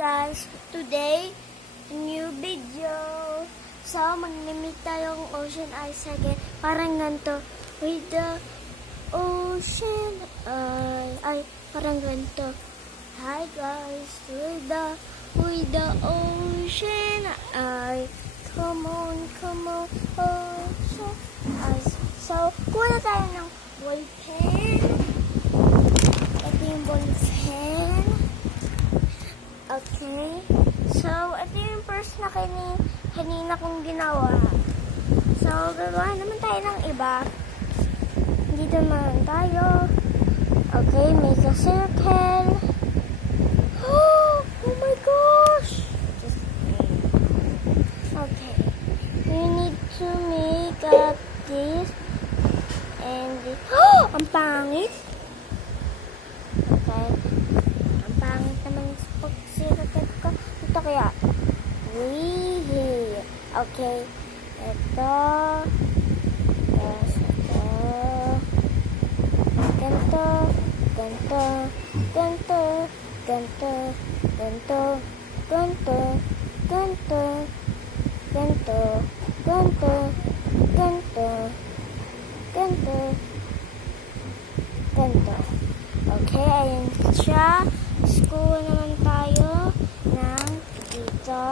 guys, today new video. So mag-limit tayong ocean ice again, parang ganito with the ocean ice, ay parang ganito. Hi guys, with the ocean ice, come on ocean ice. So kuha tayo ng ball pen. Ito yung ball pen. Okay. So, ito yung first na kanina kong ginawa. So, gagawa naman tayo ng iba. Dito naman tayo. Okay, make a circle. Oh my gosh! Just wait. Okay. You need to make up this and this. Oh! Ang pangit! Okay. Ang pangit naman sa pag-circle ko. Ito kaya. Wee! Okay. Ito. Yes, ito. Ganto. Ganto. Ganto. Ganto. Ganto. Ganto. Ganto. Ganto. Ganto. Ganto. Ganto. Ganto. Okay, ayun siya. School naman tayo ng dito.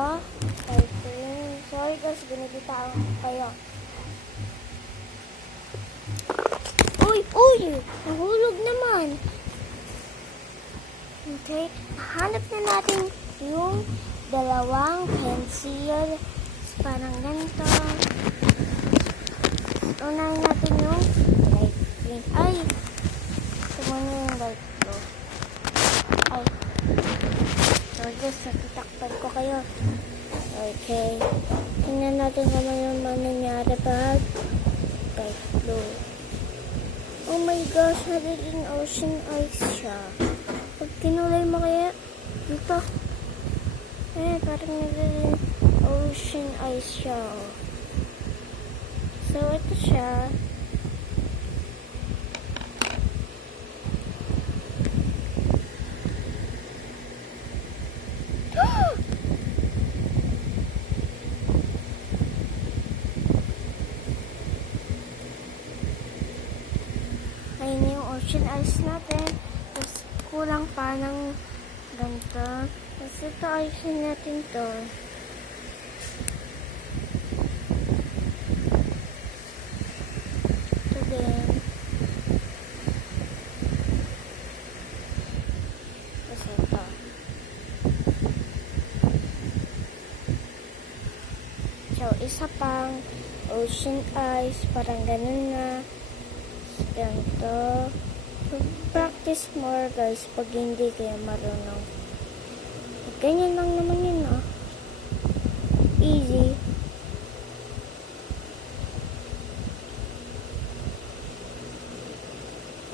Sorry guys, binibitaw kayo. Uy! Nahulog naman. Okay, hanap na natin yung dalawang pencil. Parang ganito. Unahin natin yung light green. Ay! Tumano yung light blue. Ay. So guys, natitakpan ko kayo. Okay. Tingnan natin kung ano mangyayari pag light blue. Oh my gosh, nagiging ocean ice siya. Pag kinulay mo kaya, dito. Parang nagiging ocean ice siya. So, ito siya. Ayun yung ocean ice natin. Tapos kulang pa ng ganito. Tapos ito ayusin natin to. Ito din. Tapos ito. So, isa pang ocean ice. Parang ganun na. Ganito. Practice more guys pag hindi kayo marunong. Ganyan lang naman yun Easy.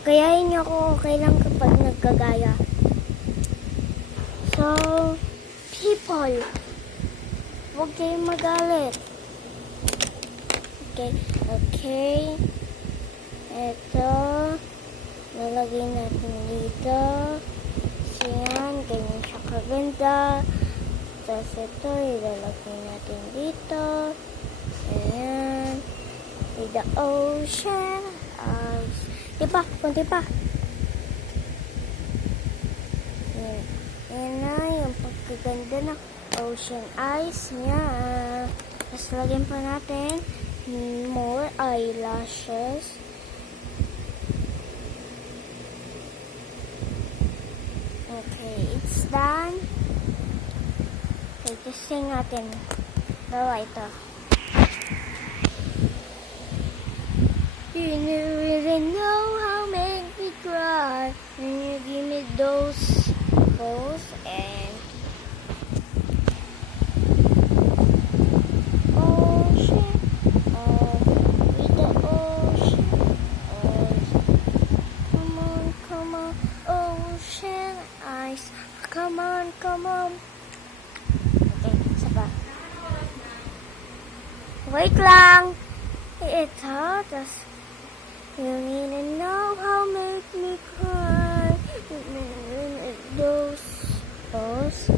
Kayain niyo ako, okay lang kapag nagkagaya. So, people, huwag kayong magalit. Okay. Ito, nalagay natin dito. Yan, ganyan siya kaganda. Tapos ito, ilalagay natin dito. Ayan. With the ocean ice. Diba? Kunti pa. Ayan na, yung pagkaganda ng ocean ice niya. Tapos lagyan pa natin more eyelashes. Okay, it's done. Okay, testing natin. Bawa ito. You really know how make me cry when you give me those balls and ocean. With the ocean. Come on, ocean ice. Come on. Okay, isa pa. Wait lang. Ito, tas you need to know how make me cry. Those balls.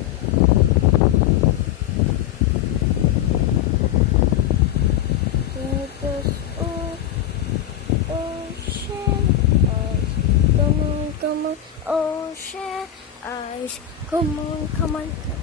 moon, ocean eyes. Come on, come on.